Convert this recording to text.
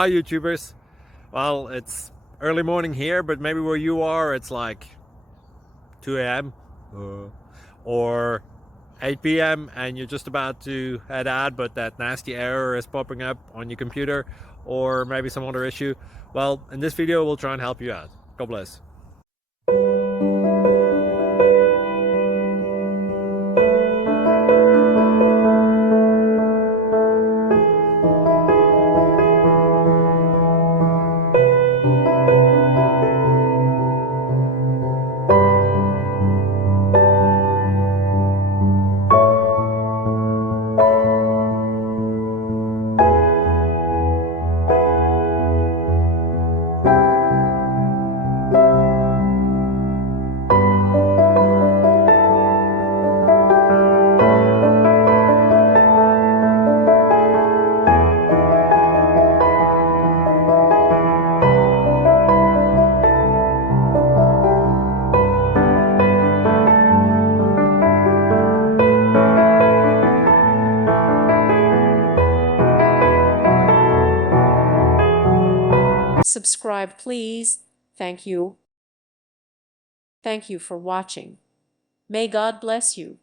Hi YouTubers. Well, it's early morning here, but maybe where you are it's like 2 a.m. or 8 p.m. and you're just about to head out, but that nasty error is popping up on your computer, or maybe some other issue. Well, in this video we'll try and help you out. God bless. Subscribe, please. Thank you. Thank you for watching. May God bless you.